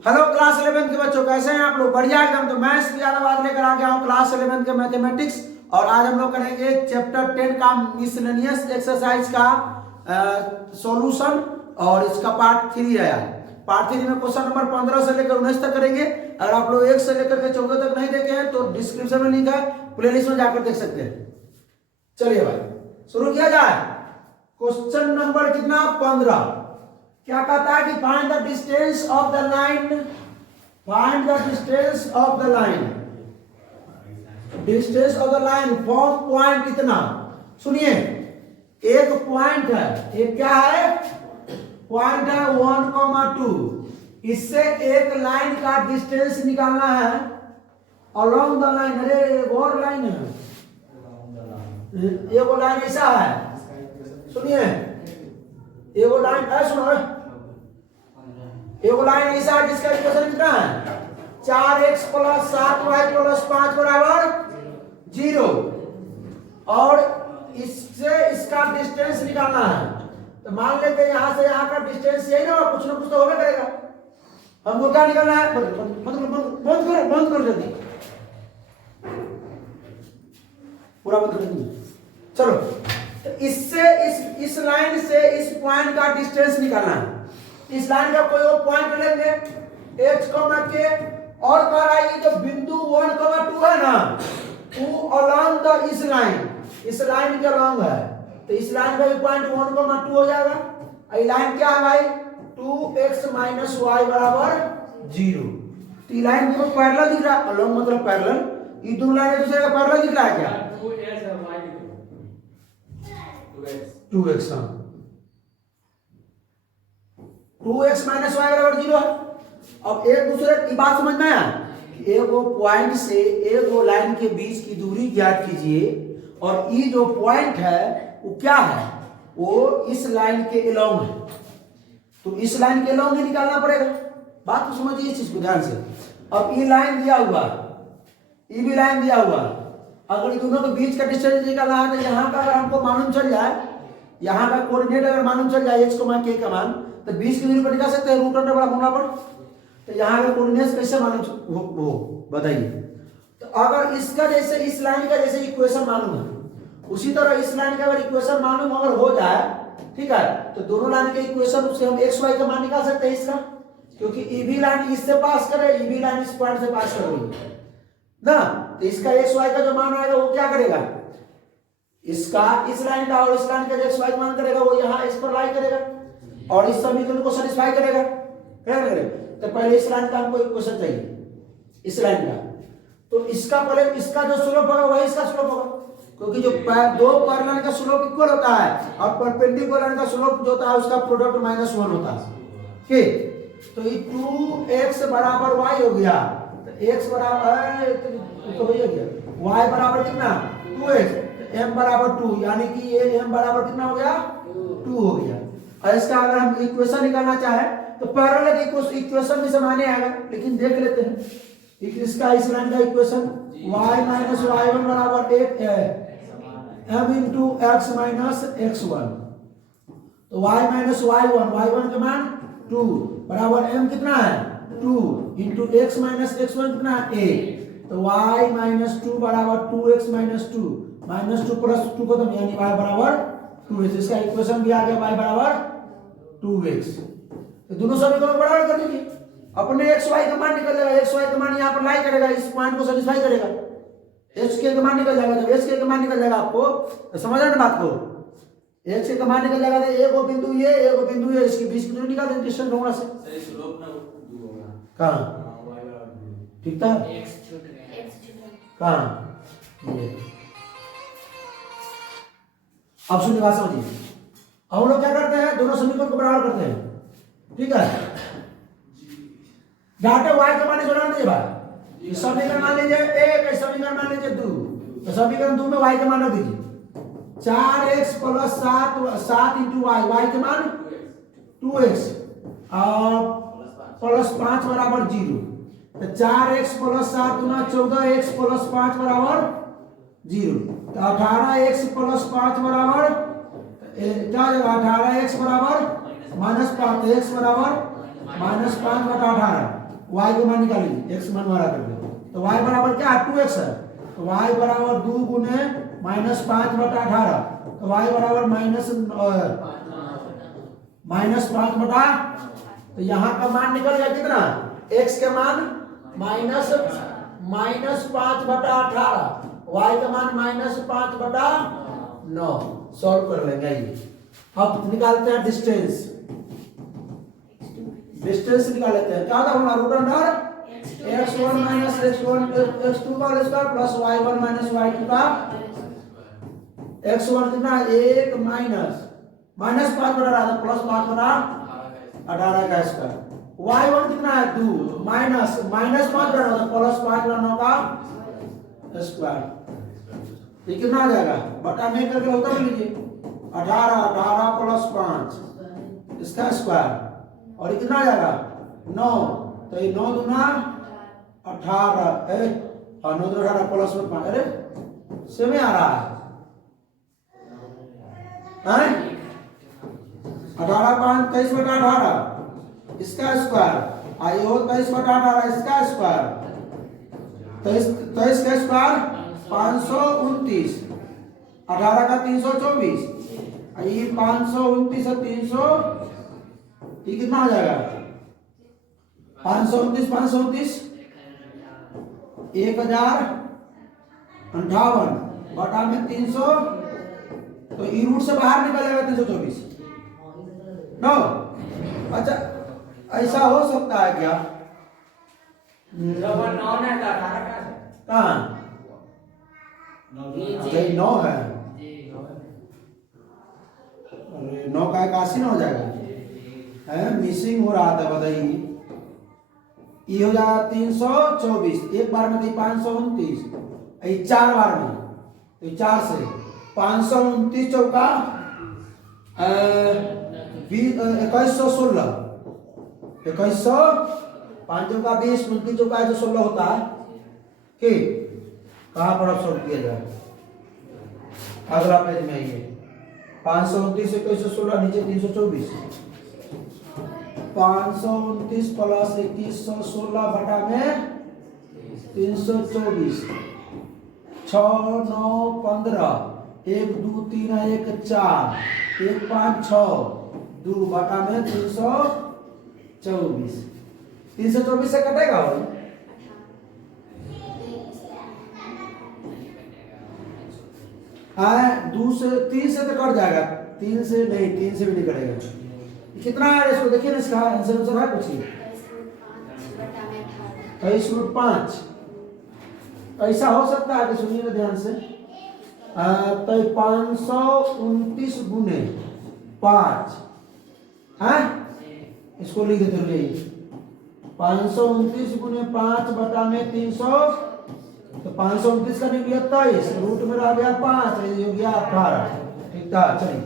Hello class 11 के बच्चों, कैसे हैं आप लोग? बढ़िया एकदम। तो मैं इसकी ज्यादा बात लेकर आ गया हूँ क्लास 11 के मैथमेटिक्स, और आज हम लोग करेंगे चैप्टर 10 का मिसलेनियस एक्सरसाइज का सॉल्यूशन, और इसका पार्ट 3 है। पार्ट 3 में क्वेश्चन नंबर 15 से लेकर 19 तक करेंगे। अगर आप लोग 1 से लेकर के 14 तक नहीं देखे हैं तो डिस्क्रिप्शन में लिंक है, प्लेलिस्ट में जाकर देख सकते हैं। चलिए भाई शुरू किया जाए। क्वेश्चन नंबर कितना? 15। क्या कहता है कि find the distance of the line, find the distance of the line, distance of the line from point इतना। सुनिए, एक पॉइंट है, एक क्या है? पॉइंट है 1,2। इससे एक लाइन का डिस्टेंस निकालना है अलोंग द लाइन। अरे एक और लाइन है, एगो लाइन ऐसा है, सुनिए, एगो लाइन है, सुनो, एगो लाइन ऐसा है जिसका इक्वेशन कितना है? 4x + 7y + 5 बराबर 0, और इससे इसका डिस्टेंस निकालना है। तो मान लेते हैं यहां से यहां का डिस्टेंस यही ना, कुछ ना कुछ तो होगा करेगा। हमको क्या निकालना है? बंद करो जल्दी, पूरा बंद कर दीजिए। चलो, तो इससे इस लाइन से इस पॉइंट का डिस्टेंस निकालना है। इस लाइन का कोई और पॉइंट लेंगे h, k, और कह रहा है जो बिंदु 1,2 है ना, वो अलोंग द इस लाइन के अलोंग है। तो इस लाइन का भी पॉइंट 1,2 हो जाएगा। ये लाइन क्या है भाई? 2x - y बराबर 0। तो ये लाइन दोनों पैरेलल दिख रहा है, अलोंग मतलब पैरेलल। ये दोनों लाइन एक दूसरे का पैरेलल दिख रहा है क्या? 2x 2x - y बराबर 0 है। अब एक दूसरे की बात समझ में आया? एगो पॉइंट से एगो लाइन के बीच की दूरी ज्ञात कीजिए, और ये जो पॉइंट है वो क्या है? वो इस लाइन के अलोंग है। तो इस लाइन के अलोंग ही निकालना पड़ेगा। बात तो समझिए इस चीज को ध्यान से। अब ये लाइन दिया हुआ, ये भी लाइन दिया हुआ, अगर दोनों के बीच का डिस्टेंस निकालना है तो यहाँ का अगर हमको मालूम चल जाए, यहाँ का कोऑर्डिनेट अगर मालूम चल जाए h, k का मान, तो 20 की दूरी पर निकाल सकते हैं रूट अंडर बड़ा फॉर्मूला पर। तो यहाँ का कोऑर्डिनेट कैसे मालूम हो बताइए? तो अगर इसका जैसे इस लाइन का जैसे इक्वेशन मालूम है, उसी तरह इस लाइन का अगर इक्वेशन मालूम अगर हो जाए, ठीक है, तो दोनों लाइन के इक्वेशन से हम x y का मान निकाल सकते हैं इसका, क्योंकि ई भी लाइन इससे पास करे, ई भी लाइन इस पॉइंट से पास कर रही है ना। तो इसका x y का जो मान आएगा वो क्या करेगा? इसका इस लाइन का और इस लाइन का x y मान करेगा वो यहाँ इस पर लाई करेगा, और इस समीकरण को सेटिस्फाई करेगा। क्या करेगा? तो पहले इस लाइन का हमको इक्वेशन चाहिए, इस लाइन का। तो इसका पहले इसका जो स्लोप होगा वही इसका स्लोप होगा, क्योंकि जो दो पैरेलल का स्लोप इक्वल होता है, और परपेंडिकुलर का स्लोप जो होता है उसका प्रोडक्ट -1 होता है। ठीक, तो ये 2x बराबर y हो गया। तो x बराबर तो वही हो गया, y बराबर कितना? 2x, m बराबर 2, यानी कि ये m बराबर कितना हो गया? 2 हो गया। और इसका अगर हम इक्वेशन निकालना चाहे तो पैरेलल इक्वेशन भी समाने आएगा, लेकिन देख लेते हैं इसका इस लाइन का इक्वेशन y - y1 बराबर 8 है, m × x - x1। तो y - y1 का मान 2 बराबर m कितना है? 2 × x - x1 कितना है? 8। तो y - 2 बराबर 2x - 2, -2 + 2 खत्म, यानी y बराबर 2x। इसका इक्वेशन भी आ गया y बराबर 2x। तो दोनों समीकरण बराबर कर दीजिए, अपने x y का मान निकल जाएगा। x y का मान यहाँ पर लाई करेगा, इस पॉइंट को सेटिस्फाई करेगा। h k का मान निकल जाएगा, जब h k का मान निकल जाएगा आपको तो समझ रहे ना बात को? h k का मान निकल जाएगा तो एक बिंदु ये, एक बिंदु ये, इसकी बीच की दूरी निकाल देंगे डिस्टेंस फॉर्मूला से। सही स्लोप ना 2 होगा। कहां? ठीक था, x छूट गया, कहां? ये अब सुनिए बात समझिए। हम लोग क्या करते हैं? दोनों समीकरण को बराबर करते हैं, ठीक है। डाटा y का मान जोड़ना दीजिए भाई। समीकरण मान लीजिए 1, समीकरण मान लीजिए 2, तो समीकरण 2 में y का मान रख दीजिए 4x + 7 × y, y का मान 2x और +5 बराबर 0। तो 4x + 7 × 14x + 5 बराबर 0। तो 18x + 5 बराबर क्या हो जाएगा? 18x बराबर -5, x बराबर -5/18। y को मान निकालिए, x मान वाला कर दो, तो y बराबर क्या है 2x है, तो y बराबर 2 गुने -5/18, तो y बराबर -5/, तो यहाँ का मान निकल गया कितना, x के मान -5/18, y का मान -5/9। सॉल्व कर लेंगे ये। अब निकालते हैं डिस्टेंस, डिस्टेंस निकाल लेते हैं। क्या होगा हमारा root under x1 minus x2 का whole square plus y1 minus y2 का, x1 कितना 1 माइनस 5/18 प्लस 5/18 का स्क्वायर, y1 कितना है 2 माइनस 5/18 प्लस 5/9 का स्क्वायर, ये कितना आ जाएगा बटा में करके उत्तर लीजिए, 18 प्लस 5 इसका स्क्वायर, और ये कितना आ जाएगा 9, तो ये 9 दूना 18, 9 दूना 18 प्लस 5, अरे सेम आ रहा है 18 5 23/18 इसका स्क्वायर, आई हो 23/18 इसका स्क्वायर, 23 का स्क्वायर 529, 18 का 324, ये 529 है 300, ये कितना हो जाएगा 529 1058 बटा में 300, तो ई रूट से बाहर निकलेगा 324 नो। अच्छा ऐसा हो सकता है क्या, कहाँ 9 है, अरे 9 का 81 हो जाएगा, है मिसिंग हो रहा था, बताइए ये हो जाएगा 324, एक बार में थी 529, 4 बार में, तो 4 से 529 चौका 2116, 2100 5 चौका 20, 29 चौका 16 होता है कि कहाँ पर अब सॉल्व किया जाए, अगला पेज में ये 529 2116 नीचे 324, 529 प्लस 2116 बटा में 324, 6 9 15, 1 2 3 1 4, 1 5 6 2 बटा में 324, 324 से कटेगा वो, हाँ 2 से 3 से तो कट जाएगा, 3 से नहीं, 3 से भी नहीं कटेगा, कितना है इसको देखिए ना, इसका आंसर है कुछ 23/5, ऐसा हो सकता है कि सुनिए ना ध्यान से, तो 529 गुने 5 है, इसको लिख देते हैं 529 गुने 5 बटा में 300, तो 529 का निकला 23, रूट में रह गया 5, ये हो गया 18, ठीक था। चलिए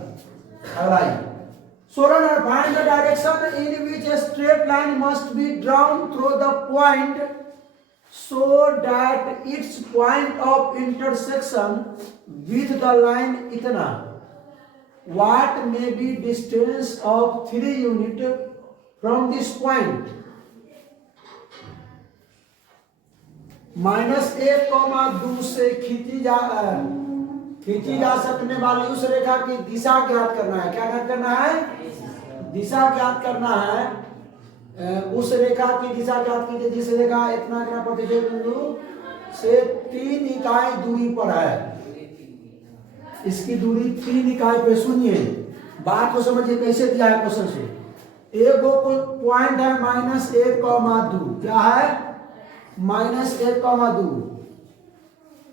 अगला आइए, Soran, find the direction in which a straight line must be drawn through the point so that its point of intersection with the line itna. What may be distance of 3 units from this point? -1,2 से खींची जा सकने वाली उस रेखा की दिशा ज्ञात करना है। क्या ज्ञात करना है? दिशा ज्ञात करना है। उस रेखा की दिशा ज्ञात कीजिए जिस रेखा इतना प्रतिच्छेद बिंदु से 3 इकाई दूरी पर है। इसकी दूरी 3 इकाई पे, सुनिए बात को समझिए कैसे दिया है क्वेश्चन से। एक पॉइंट है -1,2, क्या है -1,2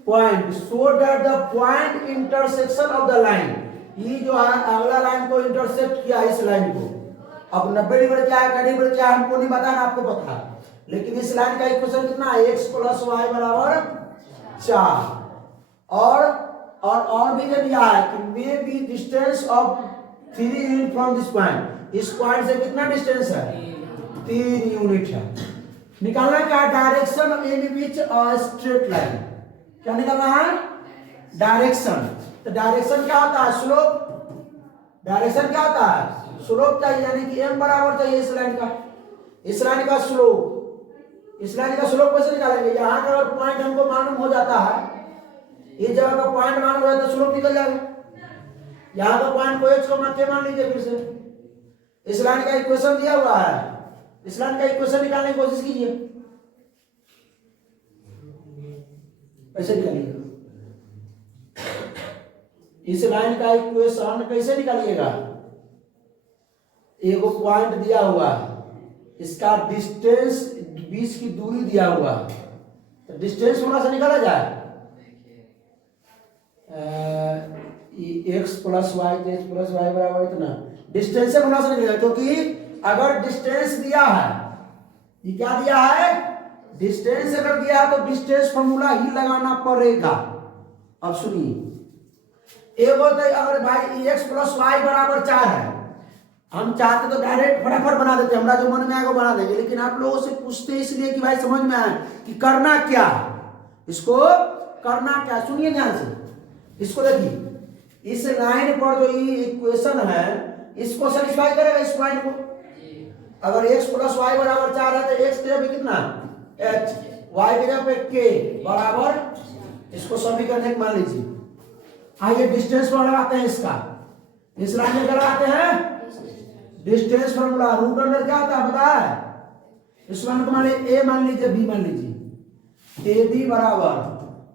point, so that the point intersection of the line, ये जो है अगला लाइन को इंटरसेक्ट किया इस लाइन को। अब 90 डिग्री क्या है, 90 डिग्री क्या है हमको नहीं बताना, आपको पता है, लेकिन इस लाइन का इक्वेशन कितना है, x + y = 4। और भी जो दिया है कि may be distance of 3 unit from this point, इस पॉइंट से कितना डिस्टेंस है, 3 यूनिट है। निकालना क्या है, direction in which a straight line, क्या निकालना है, डायरेक्शन। तो डायरेक्शन क्या होता है, स्लोप। डायरेक्शन क्या होता है, स्लोप चाहिए, यानी कि m बराबर चाहिए इस लाइन का स्लोप। इस लाइन का स्लोप कैसे निकालेंगे? यहाँ का अगर पॉइंट हमको मालूम हो जाता है, इस जगह का पॉइंट मालूम हो जाता है, स्लोप निकल जाएगा। यहाँ का पॉइंट को h को मान लीजिए फिर से। इस लाइन का इक्वेशन दिया हुआ है, इस लाइन का इक्वेशन निकालने की कोशिश कीजिए, कैसे निकालिएगा? इस लाइन का इक्वेशन कैसे निकालिएगा? एक पॉइंट दिया हुआ है, इसका डिस्टेंस 20 की दूरी दिया हुआ है, तो डिस्टेंस थोड़ा सा निकाला जाए। x plus y h plus y बराबर इतना, डिस्टेंस से थोड़ा सा निकलेगा, क्योंकि अगर डिस्टेंस दिया है, ये क्या दिया है? डिस्टेंस अगर दिया है तो डिस्टेंस फॉर्मूला ही लगाना पड़ेगा। अब सुनिए, एक होता है अगर भाई x प्लस वाई बराबर 4 है, हम चाहते तो डायरेक्ट फटाफट बना देते, हमरा जो मन में आएगा बना देंगे, लेकिन आप लोगों से पूछते इसलिए कि भाई समझ में आए कि करना क्या, इसको करना क्या। सुनिए ध्यान से, इसको देखिए, इस लाइन पर जो ये इक्वेशन है इसको सेटिस्फाई करेगा इस पॉइंट को। अगर x प्लस वाई बराबर 4 है तो x की जगह कितना h, y की जगह पे k बराबर, इसको समीकरण एक मान लीजिए। आइए डिस्टेंस पर लगाते हैं इसका, इस लाइन में लगाते हैं डिस्टेंस फॉर्मूला, रूट अंडर क्या होता है पता है? इस मान को मान लीजिए a मान लीजिए, b मान लीजिए, ए बी बराबर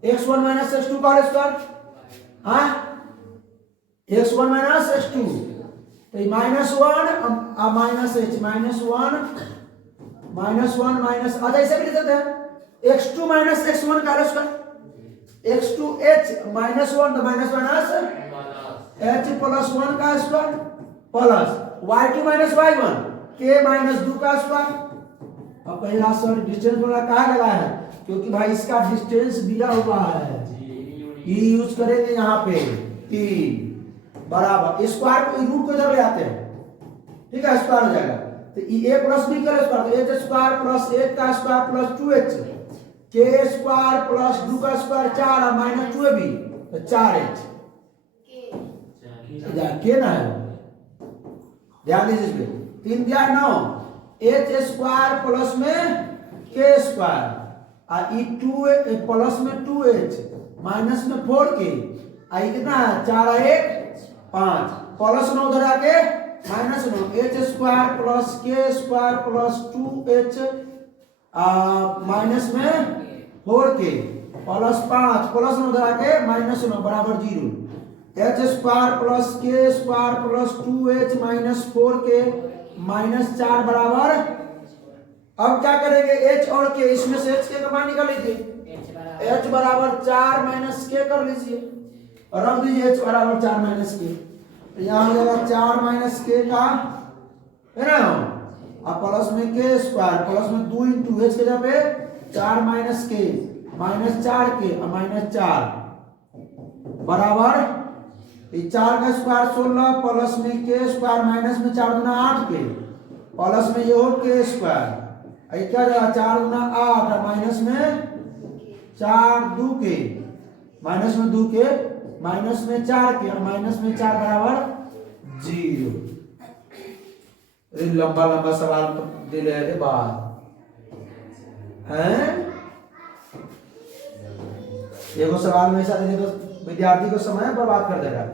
x1 माइनस x2 का होल स्क्वायर, हाँ x1 माइनस x2, तो minus 1 minus h, minus 1 minus, अच्छा ऐसे भी लिख सकते हैं x2 माइनस x1 का होल स्क्वायर, x2h माइनस 1 तो माइनस माइनस h प्लस 1 का square plus y2 minus y1 k minus 2 का स्क्वायर। अब कहेगा सर डिस्टेंस वाला कहाँ लगा है? क्योंकि भाई इसका डिस्टेंस दिया हुआ है, ये यूज करेंगे यहाँ पे 3 बराबर स्क्वायर को रूट को इधर ले आते हैं, ठीक है, स्क्वायर हो जाएगा। तो ए प्लस बी का स्क्वायर, तो एच स्क्वायर प्लस 1 का स्क्वायर प्लस 2h, के स्क्वायर प्लस 2 का स्क्वायर 4 और माइनस 2ab, तो 4h के ना है, ध्यान दीजिए इस पे, 3 दिया 9, h स्क्वायर प्लस में k स्क्वायर और ई 2 प्लस में 2h माइनस में 4k, आई कितना है 4 1 5, प्लस 9 उधर आके minus 9, h square plus k square plus 2h minus में 4k प्लस 5, प्लस 9 उधर आके माइनस 9 बराबर 0, h square plus k square plus 2h minus 4k minus 4 बराबर। अब क्या करेंगे? h और k, इसमें से h का मान निकाल लीजिए, h बराबर 4 माइनस k कर लीजिए और रख दीजिए h बराबर 4 माइनस k, यहाँ हो जाएगा 4 माइनस k का, है ना, अब प्लस में k स्क्वायर प्लस में 2 इंटू h के जगह पे 4 माइनस k माइनस 4k और माइनस 4 बराबर 4 का स्क्वायर 16 प्लस में k स्क्वायर माइनस में 4 गुना 8k प्लस में ये हो k स्क्वायर, क्या जाएगा 4 गुना 8 और माइनस में 4 2k माइनस में 2k माइनस में 4k और माइनस में 4 बराबर 0। लंबा लंबा सवाल दिले के बाद हैं, एगो सवाल में ऐसा देने तो विद्यार्थी को समय बर्बाद कर देगा।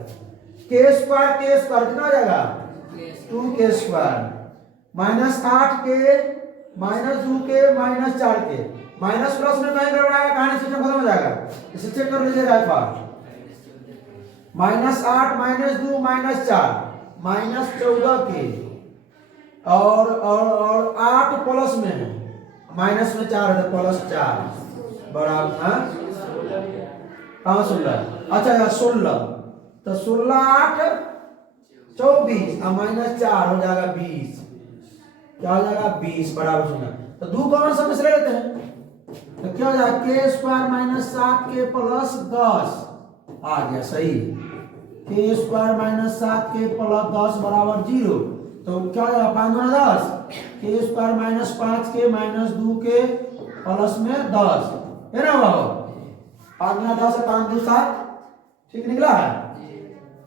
k स्क्वायर कितना हो जाएगा 2k square minus 8k minus 2k minus 4k, minus plus में कहीं गड़बड़ाएगा, कहानी सिस्टम खत्म हो जाएगा, इसे चेक कर लीजिएगा एक बार। Minus 8 minus 2 minus 4 minus 14k और 8 प्लस में है माइनस में 4 है प्लस 4 बराबर, हाँ 16, अच्छा 16, तो 16 8 24 और माइनस 4 हो जाएगा 20, क्या हो जाएगा 20 बराबर 16। तो 2 कॉमन सब में से ले लेते हैं, तो क्या हो जाएगा k square minus 7k plus 10 आ गया सही, k square minus 7k plus 10 बराबर 0, तो क्या हो जाएगा 5 गुना 10, k square minus 5k minus 2k plus में 10, है ना बाबू, 5 गुना 10 है 5 2 7, ठीक निकला है,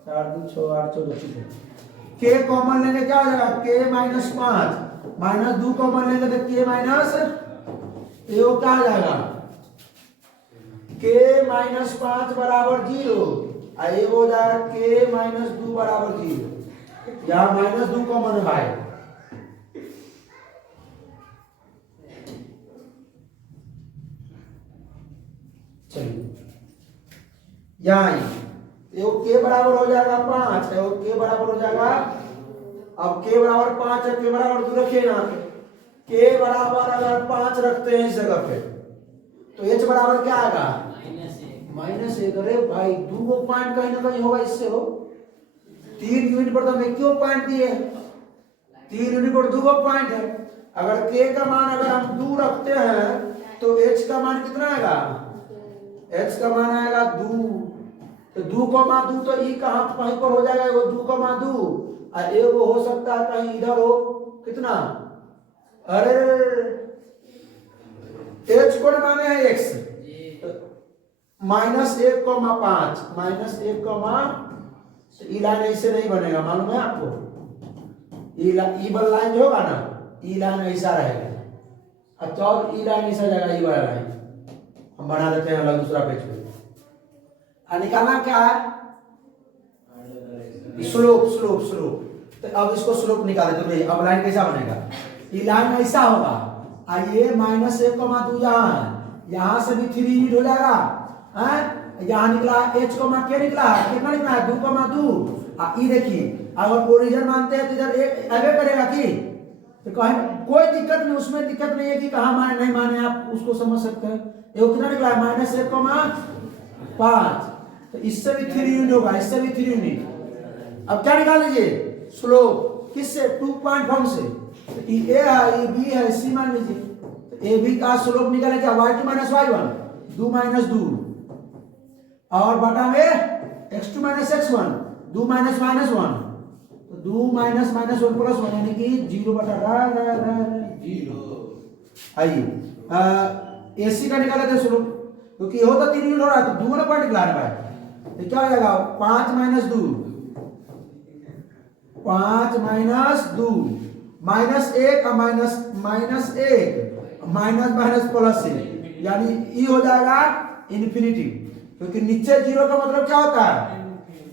4 2 6 8 14, ठीक है। k कॉमन लेंगे क्या हो जाएगा k माइनस 5 माइनस 2 कॉमन लेंगे तो k माइनस ये वो क्या आ जाएगा k माइनस 5 बराबर 0 और ये हो जाएगा k माइनस 2 बराबर 0। यहाँ माइनस 2 कॉमन है भाई। चलिए यहाँ ये k बराबर हो जाएगा 5 है, k बराबर हो जाएगा, अब k बराबर 5 है, k बराबर 2 रखिए यहाँ पे। k बराबर अगर 5 रखते हैं इस जगह पे तो h बराबर क्या आएगा -1। अरे भाई 2 पॉइंट कहीं ना कहीं होगा इससे हो। 3 यूनिट पर तो हमें क्यों पॉइंट दिए हैं, 3 यूनिट पर 2 पॉइंट है। अगर k का मान अगर हम 2 रखते हैं तो h का मान कितना आएगा, h का मान आएगा 2। तो 2,2 तो e कहीं पर हो जाएगा, वो 2,2 और ये वो हो सकता है कहीं इधर हो, कितना, अरे h को माने है x -1,5 -1, ई लाइन ऐसे नहीं बनेगा, मालूम है आपको। ई वाला लाइन जो होगा ना, ई लाइन ऐसा रहेगा। अच्छा और ई लाइन ऐसा जाएगा, ई वाला लाइन हम बना देते हैं अलग दूसरा पेज पे। निकालना क्या है, स्लोप। तो अब इसको स्लोप निकाले तो अब लाइन कैसा बनेगा, ई लाइन ऐसा होगा और ये -1,2 यहाँ से भी 3 यूनिट हो जाएगा हैं। यहाँ निकला h क्या निकला है, कितना निकला है 2,2। ई देखिए अगर ओरिजिन मानते हैं तो इधर एक आगे करेगा कि तो कोई दिक्कत नहीं, उसमें दिक्कत नहीं है कि कहाँ माने नहीं माने, आप उसको समझ सकते हैं। ये कितना निकला है -1,5। तो इससे भी 3 यूनिट होगा, इससे भी 3 यूनिट। अब क्या निकाल लीजिए स्लोप, किससे 2 पॉइंट फॉर्म से। तो ए है, ये बी है, सी मान लीजिए। तो ए बी का स्लोप निकाले क्या, y2 - y1 2 - 2 और बटा में x2 - x1 2 - -1। तो 2 - -1 + 1 यानी कि 0 बटा 0। आइए एसी का निकाले थे स्लोप, क्योंकि हो तो 3 यूनिट हो रहा है तो 2 पॉइंट निकालना है। तो क्या हो जाएगा 5 - 2 5 - 2 -1 -1 +1 यानी ई हो जाएगा इन्फिनिटी, क्योंकि नीचे 0 का मतलब क्या होता है,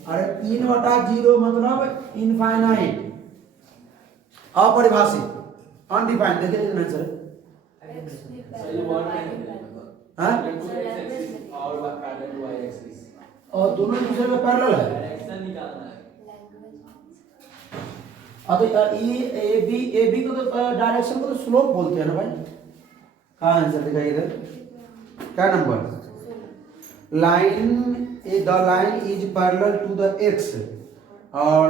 अरे 3/0 मतलब इनफाइनाइट, अपरिभाषित, अनडिफाइंड। देखिए आंसर और दोनों दूसरे में पैरेलल है। अब ए बी को तो डायरेक्शन को तो स्लोप बोलते हैं ना भाई। कहाँ आंसर दिखाइए इधर, क्या number, line the line is parallel to the x और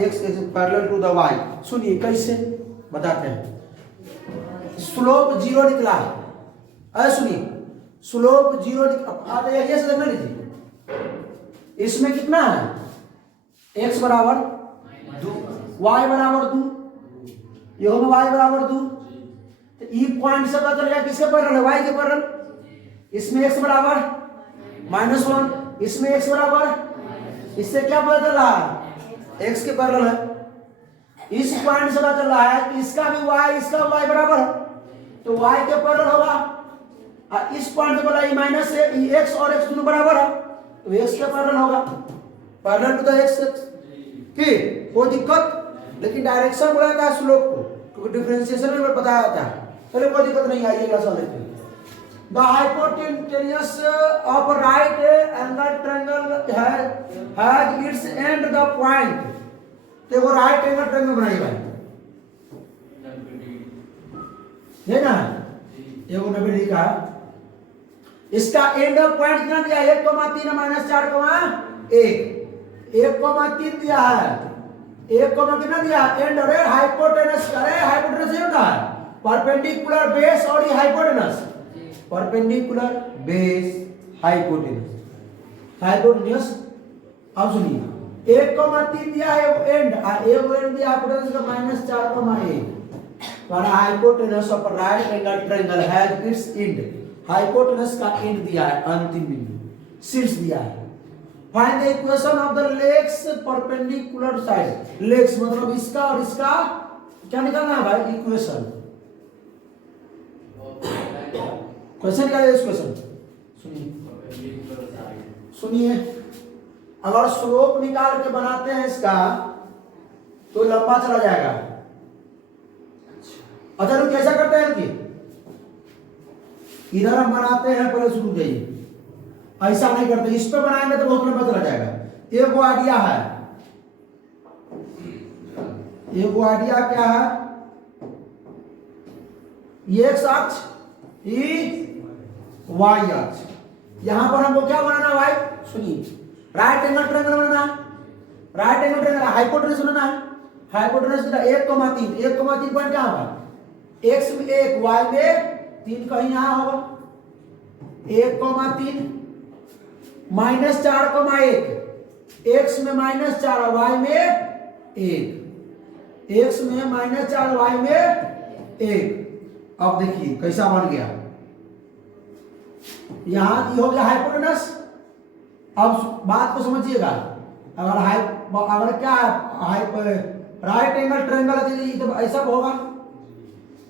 x is parallel to the y। सुनिए कैसे बताते हैं। स्लोप 0 निकला है, अरे सुनिए स्लोप 0 आप ये समझ लीजिए। इसमें कितना है, x बराबर 2 y बराबर 2, ये होगा y बराबर 2। तो ई पॉइंट से पता चल गया किसके पैरेलल है, y के पैरेलल। इसमें x बराबर -1, इसमें x बराबर, इससे क्या पता चल रहा है x के पैरेलल है। इस पॉइंट से पता चल रहा है कि इसका भी y इसका y बराबर है, तो y के पैरेलल होगा। और इस पॉइंट से बोला ई माइनस है, ई x और x दोनों बराबर है तो x के पैरेलल होगा, पैरेलल टू द x की कोई दिक्कत। लेकिन डायरेक्शन बोला जाता है स्लोप को, क्योंकि डिफरेंशिएशन में बताया जाता है। चलिए कोई दिक्कत नहीं, आइए क्लास लेते हैं। The hypotenuse of right angle triangle has its end the point। देखो राइट एंगल ट्रायंगल बनाइए भाई, है ना, ये वो 90 डिग्री का। इसका एंड पॉइंट कितना दिया है, 1,3 - 4,1 1,3 दिया है, 1, कितना दिया एंड। अरे हाइपोटेनस, अरे हाइपोटेनस ये होता है परपेंडिकुलर बेस और ये हाइपोटेनस, परपेंडिकुलर बेस हाइपोटेनस। अब सुनिए 1,3 दिया है एंड, एक एंड दिया हाइपोटेनस का -4,1। हमारा hypotenuse of right angle triangle has its and, hypotenuse का एंड दिया है, अंतिम बिंदु शीर्ष दिया है। Find the equation of the legs perpendicular side. Legs मतलब इसका और इसका क्या निकालना है भाई, इक्वेशन। क्वेश्चन क्या है इस क्वेश्चन सुनिए सुनिए। अगर स्लोप निकाल के बनाते हैं इसका तो लंबा चला जाएगा। अच्छा रुक कैसा करते हैं रुकिए, इधर हम बनाते हैं पहले शुरू जाइए, ऐसा नहीं करते, इस पे बनाएंगे तो बहुत लंबा चला जाएगा। एक वो आइडिया है, एक वो आइडिया क्या है, ये एक्स अक्ष वाई अक्ष, यहां पर हमको क्या बनाना है भाई सुनिए, राइट एंगल ट्रायंगल बनाना है, राइट एंगल ट्रायंगल हाइपोटेनस बनाना है। हाइपोटेनस कितना 1,3 1,3 पॉइंट कहां होगा, एक्स में 1 वाई में 3 कहीं यहां होगा, 1,3 -4,1 एक्स में -4 वाई में 1, एक्स में -4 वाई में 1। अब देखिए कैसा बन गया, यहां ये हो गया हाइपोटेनस। अब बात को समझिएगा, अगर क्या राइट एंगल ट्रायंगल तो ऐसा होगा,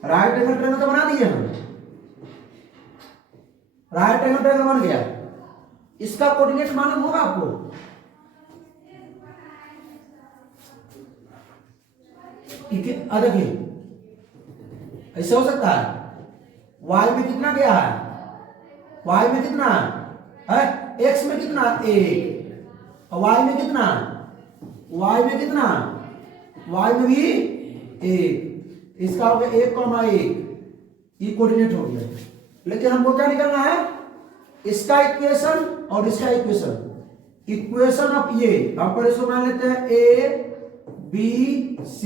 राइट एंगल ट्रायंगल तो बना दिए हम, राइट एंगल ट्रायंगल बन गया। इसका कोऑर्डिनेट मालूम होगा आपको, देखिए ऐसे हो सकता है, y में कितना गया है, y में कितना है, x में कितना 1 और y में कितना, y में कितना, y में भी 1, इसका हो गया 1,1, ये कोऑर्डिनेट हो गया। लेकिन हमको क्या निकालना है, इसका इक्वेशन और इसका इक्वेशन, इक्वेशन ऑफ ये हम पर इसको मान लेते हैं a b c,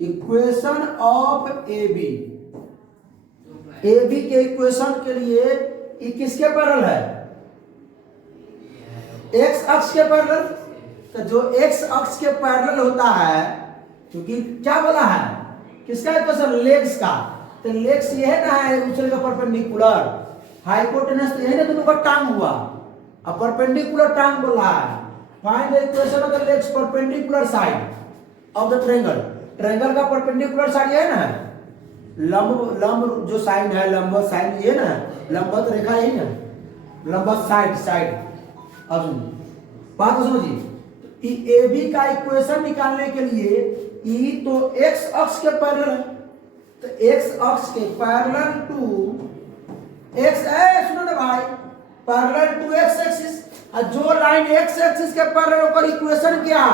equation of a b के इक्वेशन के लिए ये किसके पैरेलल है, एक्स अक्ष के पैरेलल। तो जो एक्स अक्ष के पैरेलल होता है, क्योंकि क्या बोला है किसका इक्वेशन, लेग्स का, तो लेग्स ये है ना है दूसरे का परपेंडिकुलर, हाइपोटेनस तो यही ना दोनों का टांग हुआ, अब परपेंडिकुलर टांग बोला है। Find the equation of the legs perpendicular side of the triangle, triangle का परपेंडिकुलर साइड है ना, लंब जो साइड है, लंबवत साइड ये ना, लंबवत रेखा यही ना, लंबवत साइड। अब बात को समझिए, ए बी का इक्वेशन निकालने के लिए ई तो एक्स अक्ष के पैरेलल है, तो एक्स अक्ष के पैरेलल टू एक्स सुनो ना भाई, पैरेलल टू एक्स एक्सिस, और जो लाइन एक्स एक्सिस के पैरेलल ओकर इक्वेशन क्या,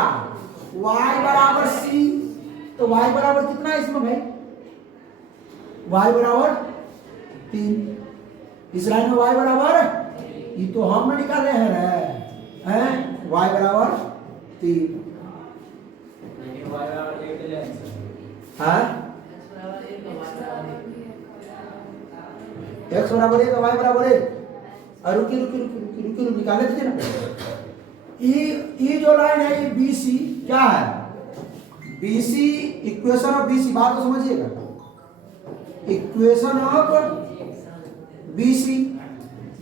y बराबर c, तो y बराबर कितना है इसमें भाई, y बराबर 3, इस लाइन में y बराबर, ये तो हम निकाले हैं y बराबर 3, x बराबर 1 y बराबर 1, और रुकी निकाले थे ना, ये जो लाइन है ये BC क्या है, BC इक्वेशन ऑफ BC, बात को समझिएगा, इक्वेशन ऑफ BC,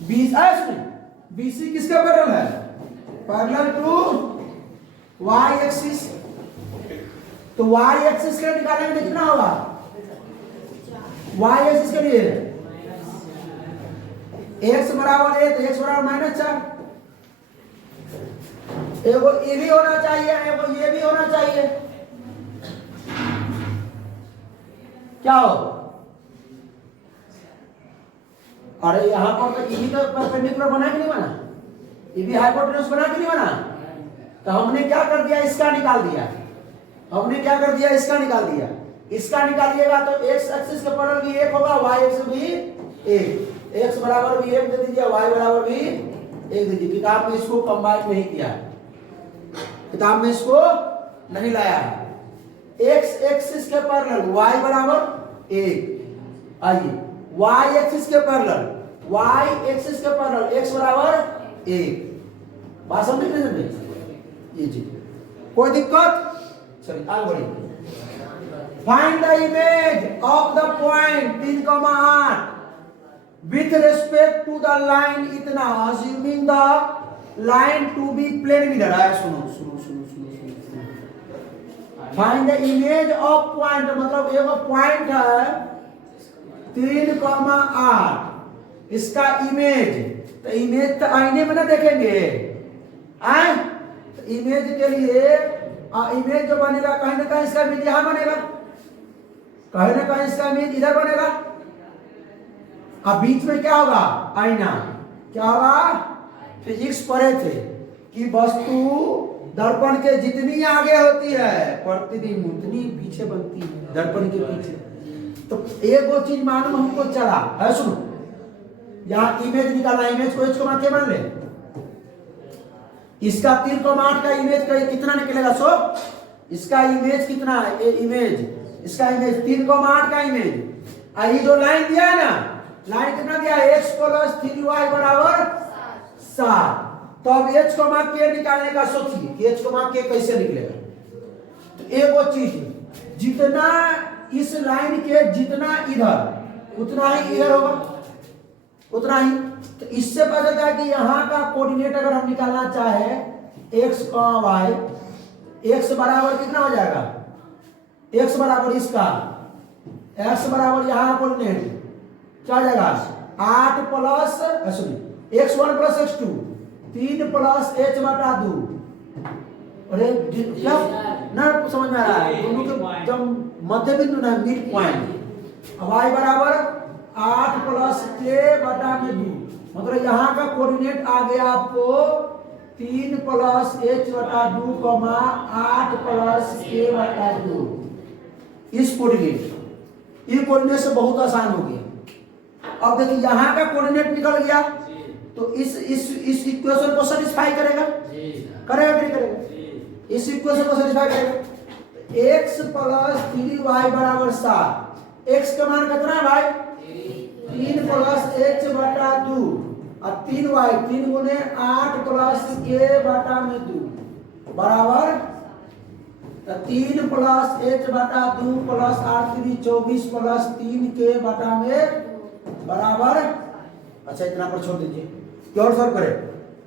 BC किसके पैरेलल है, पैरेलल टू y एक्सिस, तो y एक्सिस के निकालेंगे तो कितना होगा, y एक्सिस के लिए x बराबर 1 तो x बराबर -4, एगो ये भी होना चाहिए, एगो ये भी होना चाहिए, क्या हो, अरे यहां पर तो ये तो परपेंडिकुलर बना कि नहीं बना, ये भी हाइपोटेनस बना कि नहीं बना, तो हमने क्या कर दिया, इसका निकाल दिया, हमने क्या कर दिया, इसका निकाल दिया, इसका निकालिएगा तो x एक्सिस के पैरेलल भी 1 होगा, y एक्सिस भी 1, x बराबर भी 1 दे दीजिए, y बराबर भी 1 दे दीजिए। किताब में इसको कंबाइन नहीं किया, किताब में इसको नहीं लाया है, x एक्सिस के पैरेलल y बराबर 1, आइए y एक्सिस के पैरेलल x बराबर 1, बात समझ रहे ये जी, कोई दिक्कत, चलिए आगे बढ़िए। Find the image of the point 3,8 with respect to the line इतना, assuming the line to be plane mirror है, सुनो, find the image of point, मतलब एक पॉइंट है 3,8 इसका इमेज, तो इमेज तो आईने में ना देखेंगे आए, तो इमेज के लिए इमेज जो बनेगा कहीं ना कहीं इसका इमेज यहां बनेगा, कहीं ना कहीं इसका इमेज इधर बनेगा। अब बीच में क्या होगा, आईना। क्या होगा, फिजिक्स पढ़े थे कि वस्तु दर्पण के जितनी आगे होती है प्रतिबिंब उतनी पीछे बनती है दर्पण के पीछे। तो एक वो चीज मालूम हमको चला है, सुनो यहाँ इमेज निकालना, इमेज को h के मान ले, इसका 3,8 का इमेज कितना निकलेगा, सो इसका इमेज कितना है, इमेज इसका इमेज 3,8 का इमेज। ये जो लाइन दिया है ना, लाइन कितना दिया है, x + 3y = 7। तो अब h के निकालने का सोचिए कि h के कैसे निकलेगा। तो एक वो चीज जितना इस लाइन के जितना इधर उतना ही इधर होगा, उतना ही। तो इससे पता चलता है कि यहाँ का कोऑर्डिनेट अगर हम निकालना चाहे x, y, x बराबर कितना हो जाएगा, x बराबर इसका, x बराबर यहाँ कोऑर्डिनेट क्या हो जाएगा 8 प्लस x1 + x2 3 + h/2। अरे जब ना समझ में आ रहा है, दोनों के जब मध्य बिंदु ना मिड पॉइंट, y बराबर 8 + k/2, मतलब यहाँ का कोऑर्डिनेट आ गया आपको 3 + h/2, 8 + k/2। इस कोऑर्डिनेट, ये कोऑर्डिनेट से बहुत आसान हो गया। अब देखिए यहाँ का कोऑर्डिनेट निकल गया, तो इस इक्वेशन को सेटिस्फाई करेगा, करेगा कि नहीं करेगा, इस इक्वेशन को सेटिस्फाई करेगा। x + 3y = 7, x का मान कितना है भाई, 3 + h/2 और 3y 3 × 8 + k/2 बराबर 3 + h/2 + 8 × 24 + 3 k/2 बराबर। अच्छा इतना पर छोड़ दीजिए, क्यों सॉल्व करें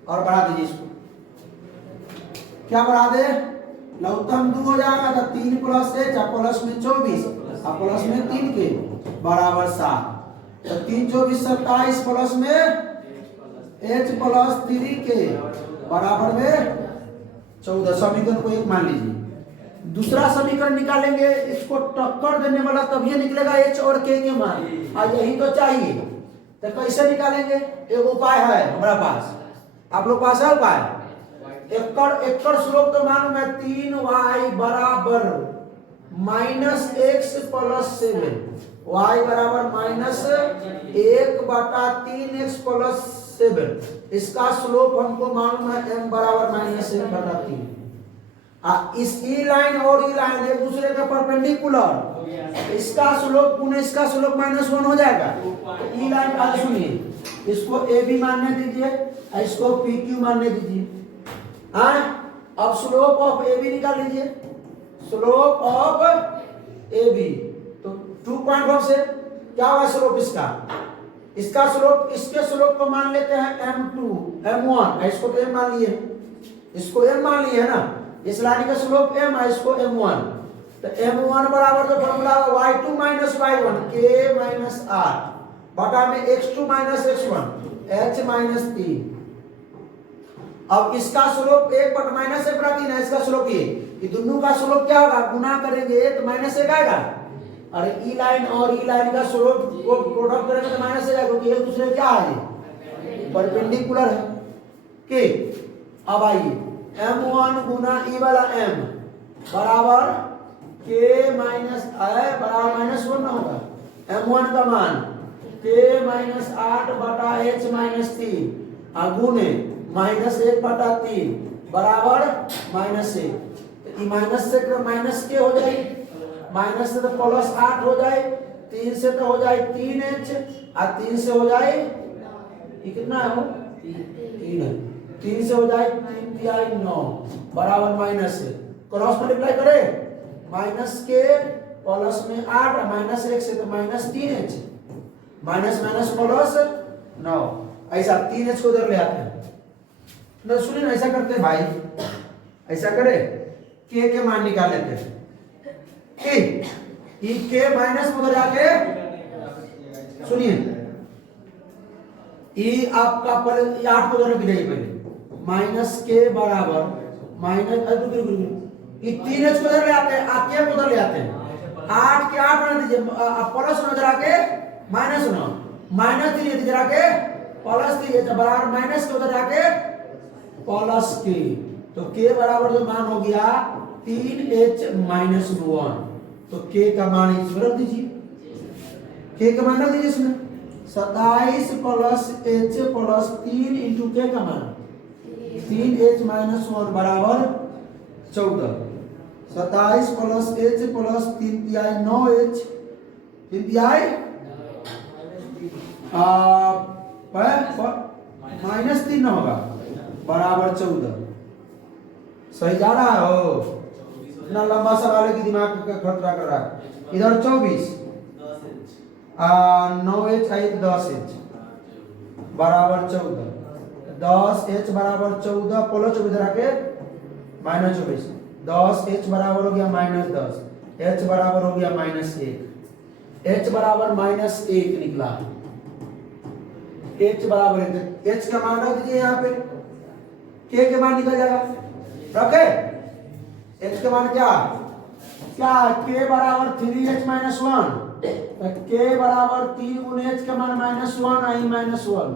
और बढ़ा दीजिए इसको, क्या बढ़ा दे, लघुत्तम 2 हो जाएगा, तो 3 + h प्लस में 24 और प्लस में 3 के बराबर 7, तो 3 × 24 = 27 प्लस में h + 3 के बराबर में 14। समीकरण को 1 मान लीजिए। दूसरा समीकरण निकालेंगे, इसको टक्कर देने वाला तब ये निकलेगा h और k के मान, और यही तो चाहिए। तो कैसे निकालेंगे, एक उपाय है हमारा पास, आप लोग पास है उपाय। एकड़ स्लोप तो मालूम है 3y बराबर -x + 7, y बराबर -1/3x + 7। इसका स्लोप हमको मालूम है m बराबर -1/3। इस ई लाइन और ई लाइन एक दूसरे के परपेंडिकुलर, इसका स्लोप गुने इसका स्लोप -1 हो जाएगा। ई लाइन का सुनिए, इसको ए बी मानने दीजिए, इसको पी क्यू मानने दीजिए। अब स्लोप ऑफ ए बी निकाल लीजिए, स्लोप ऑफ ए बी, तो 2.5 से क्या होगा स्लोप इसका, इसका स्लोप इसके स्लोप को मान लेते हैं m2 m1, इसको तो m मान लिए, इसको m मान लिए है ना, इस लाइन का स्लोप m है, इसको m1, तो m1 बराबर जो formula y2 - y1 k - r बटा में x2 - x1 h - 3। अब इसका स्लोप 1/-1/3 है, इसका स्लोप ये दोनों का स्लोप क्या होगा, गुना करेंगे तो -1 आएगा। अरे ई लाइन और ई लाइन का स्लोप को प्रोडक्ट करेंगे तो -1 आएगा, क्योंकि एक दूसरे क्या है, परपेंडिकुलर है के। अब आइए m1 × ई वाला m बराबर k बराबर -1 ना होगा, m1 का मान k - 8/h - 3 गुने -1/3 बराबर -1। तो ई माइनस से माइनस के हो जाए, माइनस से तो +8 हो जाए, 3 से तो हो जाए 3h और 3 से हो जाए ये कितना है, 3 है, 3 से हो जाए 3 × 9 बराबर -1। क्रॉस मल्टीप्लाई करे, माइनस के प्लस में 8 -1 से तो -3h, माइनस +9, ऐसा 3h को उधर ले आते हैं। ना सुनिए ना, ऐसा करते हैं भाई, ऐसा करे के मान निकाल लेते हैं, के माइनस में उधर जाके सुनिए, ये आपका पहले 8 को उधर रख जाइए पहले, माइनस के बराबर माइनस, ये 3h को उधर ले आते हैं, आप के को उधर ले आते हैं, 8 के 8 बना दीजिए, प्लस होना जरा के माइनस होना, माइनस 3 जरा के प्लस 3 बराबर माइनस के उधर जाके प्लस के, तो के बराबर जो मान हो गया 3h माइनस 1, तो के का मान इसमें रख दीजिए, के का मान रख दीजिए इसमें 27 प्लस h प्लस 3 इंटू के का मान 3h माइनस 1 बराबर 14, 27 प्लस h प्लस 3 तिहाई 9h 3 तिहाई माइनस 3 होगा बराबर 14। सही जा रहा है हो? इतना लंबा सवाल है कि दिमाग का खतरा कर रहा है। इधर 24 9h 10h बराबर 14, 10h बराबर 14 प्लस 24 इधर आके माइनस 24, 10h बराबर हो गया माइनस 10, h बराबर हो गया माइनस 1, h बराबर माइनस 1 निकला, h बराबर 1, h का मान रख दीजिए यहाँ पे, k के मान निकल जाएगा, रखे h के मान क्या क्या k बराबर 3h माइनस 1, k बराबर 3 गुने h का मान माइनस 1 आई माइनस 1,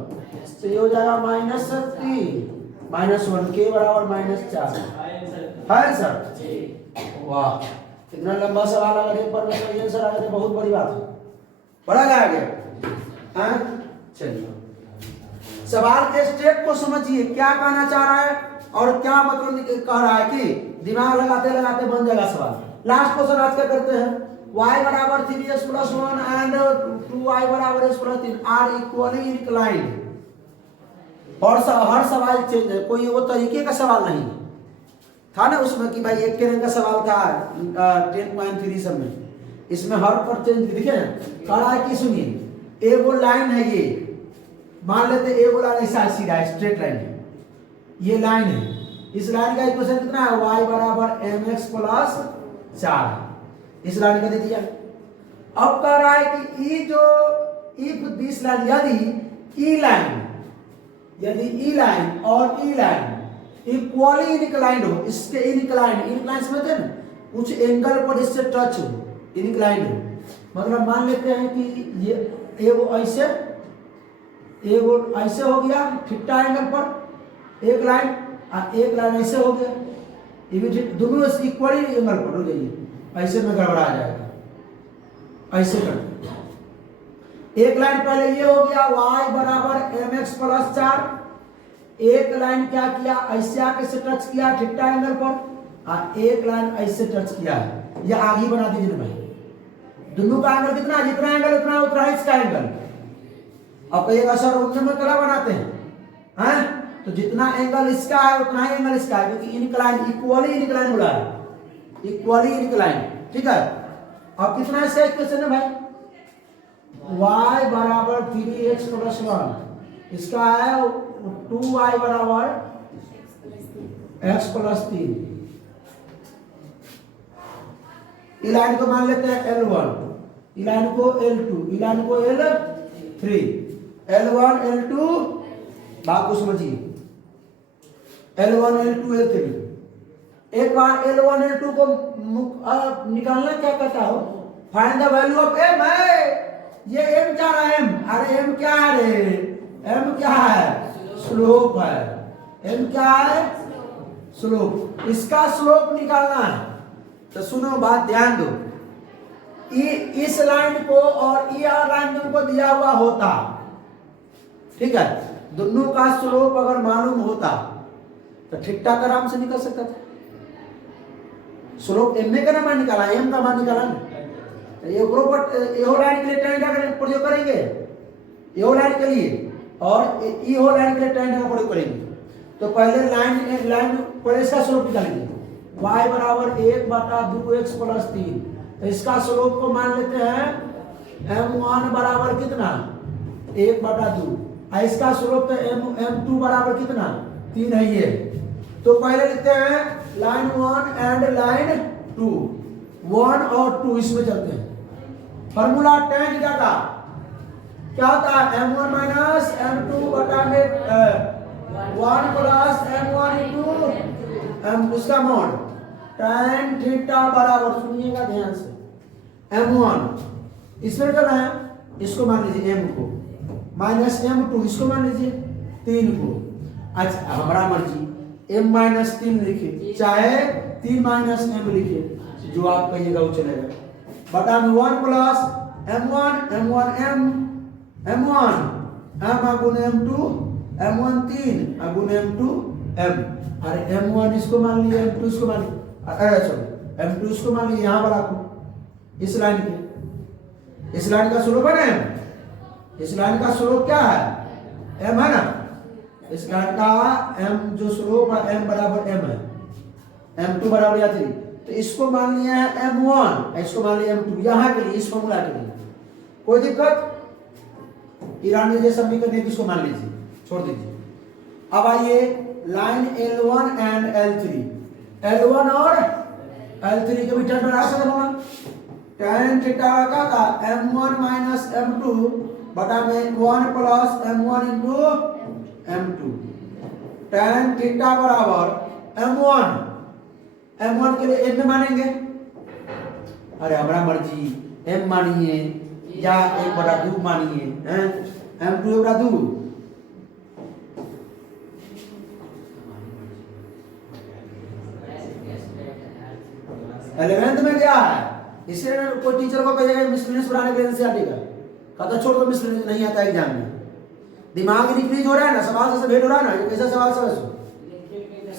तो ये हो जाएगा माइनस 3 माइनस 1, k बराबर माइनस 4 है सर। वाह, इतना लंबा सवाल अगर एक बार में आंसर आ गया तो बहुत बड़ी बात है, पढ़ा गया आगे। चलिए सवाल के स्टेप को समझिए, क्या कहना चाह रहा है और क्या मतलब कह रहा है कि दिमाग लगाते लगाते बन जाएगा सवाल। लास्ट क्वेश्चन आज क्या करते हैं, y बराबर 3s प्लस 1 एंड 2y बराबर s plus 3 are equally inclined. और हर सवाल चेंज है, कोई वो तरीके का सवाल नहीं था ना उसमें कि भाई एक के रंग का सवाल था 10.3 सब में, इसमें हर पर चेंज दिखे ना। कह रहा है कि सुनिए, ए वो लाइन है, ये मान लेते ए वो लाइन ऐसा सीधा स्ट्रेट लाइन है, ये लाइन है, इस लाइन का इक्वेशन कितना है y बराबर mx प्लस 4, इस लाइन का दे दिया। अब कह रहा है कि ई जो इफ दिस लाइन यदि ई लाइन और ई लाइन इक्वली इंक्लाइंड हो, इसके इंक्लाइंड समझते हैं ना, कुछ एंगल पर इससे टच हो, इंक्लाइंड हो, मतलब मान लेते हैं कि ये वो ऐसे हो गया थीटा एंगल पर एक लाइन, एक लाइन ऐसे हो गया, ये भी दोनों इक्वली एंगल पर हो जाइए, ऐसे में गड़बड़ा जाएगा, ऐसे कर एक लाइन पहले ये हो गया y बराबर mx प्लस 4, एक लाइन क्या किया ऐसे आके से टच किया थीटा एंगल पर, एक लाइन ऐसे टच किया है, ये आगे बना दीजिए भाई, दोनों का एंगल कितना, जितना एंगल उतना उतना है इसका एंगल। अब एक असर उनसे में कला बनाते हैं, तो जितना एंगल इसका है उतना ही एंगल इसका है, क्योंकि इनक्लाइन इक्वली इनक्लाइन बोला है, इक्वली इनक्लाइन, ठीक है। अब कितना इसका इक्वेशन है भाई, y बराबर 3x प्लस 1, इसका है 2y बराबर x प्लस 3, इस लाइन को मान लेते हैं L1, इस लाइन को L2, इस लाइन को L3, L1 L2 बात को समझिए, L1 L2 L3। एक बार L1 L2 को निकालना क्या कहता हो, find the value of m है, ये m क्या है m, अरे m क्या है रे, m क्या है स्लोप है, m क्या है स्लोप, इसका स्लोप निकालना है। तो सुनो बात ध्यान दो, इस लाइन को और ये लाइन को दिया हुआ होता, ठीक है, दोनों का स्लोप अगर मालूम होता तो थीटा का आराम से निकल सकता था। स्लोप m का मान निकाला, m का मान निकाला ना, ये लाइन के लिए tan का प्रयोग करेंगे, ये लाइन के लिए और ये लाइन के लिए tan का प्रयोग करेंगे। तो पहले लाइन पर इसका स्लोप निकालेंगे, y बराबर 1/2x प्लस 3, तो इसका स्लोप को मान लेते हैं m1 बराबर कितना 1/2, इसका स्लोप तो m2 बराबर कितना 3 है ये। तो पहले लिखते हैं लाइन 1 एंड लाइन 2, 1 और 2 इसमें चलते हैं। फॉर्मूला tan थीटा का क्या होता है m1 माइनस m2 बटा में 1 प्लस m1 इंटू m उसका मोड tan थीटा बराबर, सुनिएगा ध्यान से, m1 इसमें क्या है, इसको मान लीजिए m को, माइनस m2 इसको मान लीजिए 3 को। अच्छा हमारा मर्जी m माइनस 3 लिखिए चाहे 3 माइनस m लिखिए, जो आप कहिएगा वो चलेगा, बटा में 1 प्लस m1 m1 m गुने m2 m1 3 गुने m2 m, अरे m1 इसको मान लिया m2 इसको मान लिया, अरे सॉरी m2 इसको मान लिया, यहाँ पर आपको इस लाइन के, इस लाइन का स्लोप है ना m, इस लाइन का स्लोप क्या है m है ना, इस लाइन का m जो स्लोप है m बराबर m है, m2 बराबर या 3, तो इसको मान लिया है m1, इसको मान लिया m2, यहाँ के लिए इस फॉर्मूला के लिए कोई दिक्कत, ईरानी जैसा समीकरण है इसको मान लीजिए, छोड़ दीजिए। अब आइए line L1 and L3, L1 और L3 के बीच टर्न आ सकता होगा, tan थीटा का था m1 माइनस m2 बटा में 1 plus m1 into m2, tan theta बराबर m1 के लिए m में मानेंगे, अरे हमारा मर्जी m मानिए या 1/2 मानिए, m2 1/2, 11th में क्या है, इससे कोई टीचर को कहेगा मिसलेनियस पढ़ाने के लिए एनसीईआरटी का, कहता छोड़ दो मिसलेनियस नहीं आता एग्जाम में, दिमाग इंक्रीज हो रहा है ना, सवाल से भेंट हो रहा है ना, ये कैसा सवाल सब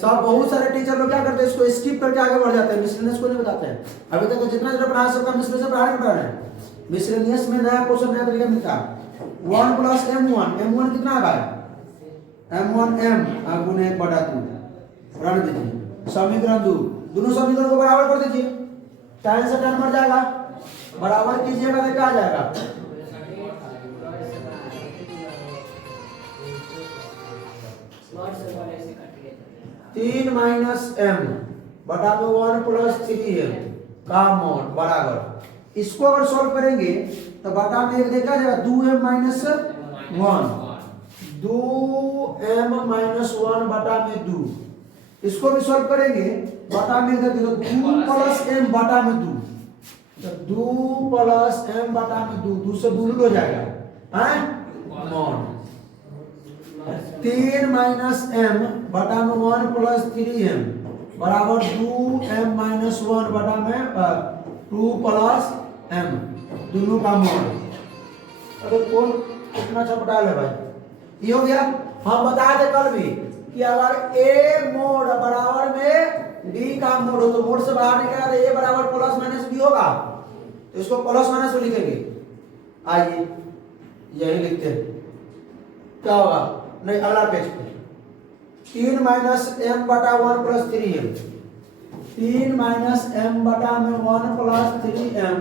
सब बहुत सारे टीचर लोग क्या करते हैं, इसको स्किप करके आगे बढ़ जाते हैं, मिसलेनियस को नहीं बताते हैं। अभी तक जितना जो पढ़ा सबका मिसलेनियस पढ़ा रहे हैं, मिसलेनियस में नया क्वेश्चन नया तरीका मिलता है, 1 प्लस m1 कितना आ गया m1 m गुने 1/2, रन दीजिए, समीकरण 2, दोनों समीकरण को बराबर कर दीजिए, tan से tan मर जाएगा, बराबर कीजिएगा तो क्या आ जाएगा, तीन माइनस m बटा में 1 प्लस 3m का मोड बराबर, इसको अगर सॉल्व करेंगे तो बटा में एक देखा जाएगा 2m माइनस 1, 2m माइनस 1 बटा में 2, इसको भी सॉल्व करेंगे बटा में देखिए तो 2 प्लस m बटा में 2, तो 2 प्लस m बटा में 2 से 2 हो जाएगा हैं मोड, 3 माइनस m बटा में 1 प्लस 3m बराबर 2m माइनस 1 बटा में 2 प्लस m, दोनों का मोड। अरे कौन कितना छपटा है भाई, ये हो गया। हम बताए थे कल भी कि अगर a मोड बराबर में d का मोड हो तो मोड से बाहर निकलेगा तो a बराबर प्लस माइनस b होगा, तो इसको प्लस माइनस में लिखेंगे, आइए यही लिखते हैं, क्या होगा, नहीं अगला पेज पे 3 माइनस m बटा 1 प्लस 3m, 3 माइनस m बटा में 1 प्लस 3m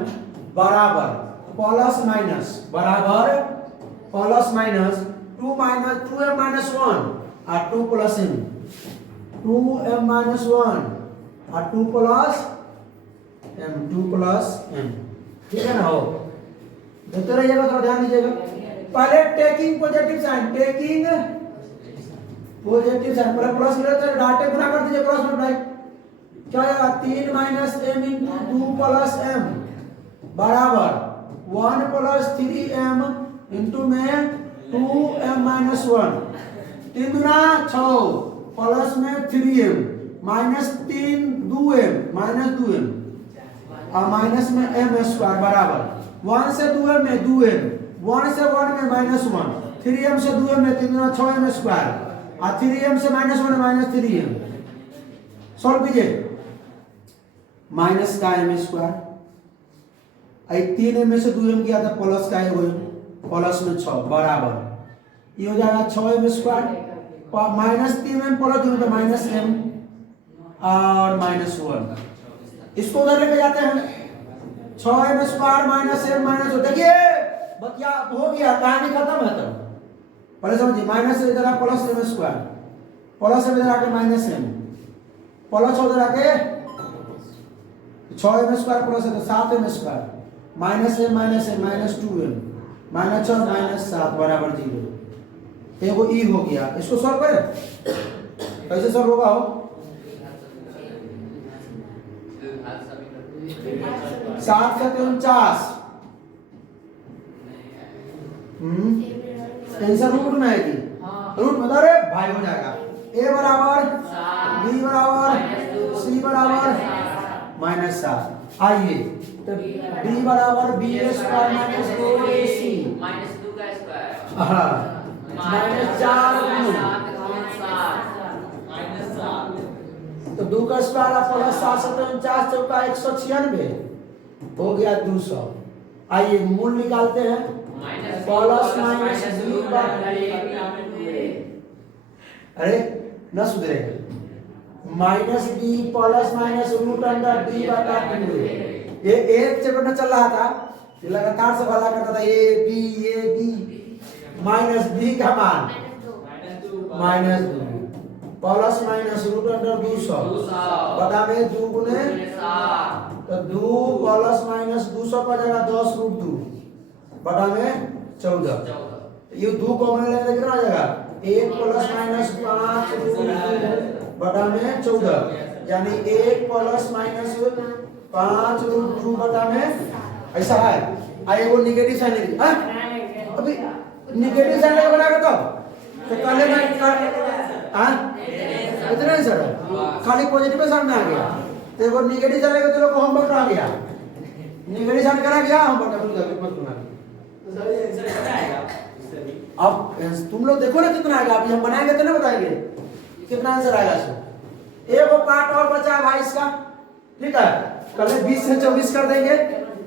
बराबर प्लस माइनस बराबर plus minus 2 minus 2m minus 1 और 2 प्लस m, 2m माइनस 1 और 2 प्लस m, ठीक है ना, हो देखते रहिएगा, थोड़ा ध्यान दीजिएगा। पहले taking positive sign, taking positive sign, पहले प्लस लेते हैं, डाटे गुना कर दीजिए, क्रॉस मल्टीप्लाई, क्या आएगा 3 minus m into 2 plus m बराबर 1 प्लस 3m इंटू में 2m माइनस 1, 3 गुना 6 प्लस में 3m minus 3 2m minus 2m और माइनस में m स्क्वायर बराबर 1 से 2m में 2m, 1 से 1 में माइनस 1, 3m से 2m में 3 गुना 6m स्क्वायर और 3m से माइनस 1 माइनस 3m, सॉल्व कीजिए, माइनस का m स्क्वायर, 3m में से 2m किया था प्लस का m, प्लस में 6 बराबर ये हो जाएगा 6m square, minus 3m plus 2m तो माइनस m और माइनस 1, इसको उधर लेके जाते हैं, 6m square minus m minus, देखिए बतिया हो गया, कहानी खत्म है। तो पहले समझिए, माइनस इधर आ plus m square, plus m इधर आके माइनस m, प्लस उधर आके 6m स्क्वायर प्लस है तो 7m square, minus m minus 2m -6 -7 बराबर 0। एगो ई हो गया, इसको सॉल्व करें, कैसे सॉल्व होगा हो? 7 से 49 आंसर रूट में है कि रूट बता रहे भाई हो जाएगा। a बराबर b बराबर c बराबर -7। आइए तो d बराबर b² - 2ac -2 का स्क्वायर हाँ -4 तो 2 का स्क्वायर आप प्लस 7 से 49 चौका 196 हो गया 200। आइए मूल निकालते हैं, प्लस माइनस b अरे न सुधरेगा, minus b plus minus root under d बटा 2। ये एक चक्कर में चल रहा था, ये लगातार से भला करता था ए बी माइनस बी का मान -2 प्लस माइनस रूट अंडर 200 बटा में 2 गुने तो 2 प्लस माइनस 200 का जगह 10 रूट 2 बटा में 14। ये 2 कॉमन लेने कितना आ जाएगा 1 प्लस माइनस 5 रूट 2 बटा में 14, यानी 1 प्लस माइनस 5 रूट 2 बटा में ऐसा है। आइए वो निगेटिव साइन लेंगे, हाँ अभी निगेटिव साइन लेके बनाएगा तो पहले मैं हाँ इतना ही सर खाली पॉजिटिव साइन में आ गया, तो वो निगेटिव साइन लेके तो लोग को होमवर्क आ गया, निगेटिव साइन करा गया होमवर्क मत बना। अब तुम लोग देखो ना कितना आएगा, अभी हम बनाएंगे तो ना बताएंगे कितना आंसर आएगा इसमें। एक पार्ट और बचा है भाई इसका, ठीक है, कल 20 से 24 कर देंगे,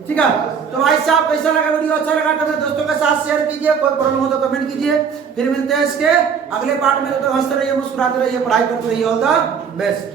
ठीक है। तो भाई साहब कैसा लगा वीडियो, अच्छा लगा तो अपने दोस्तों के साथ शेयर कीजिए, कोई प्रॉब्लम हो तो कमेंट कीजिए। फिर मिलते हैं इसके अगले पार्ट में, तो हंसते रहिए, मुस्कुराते रहिए, पढ़ाई करते रहिए। All the best.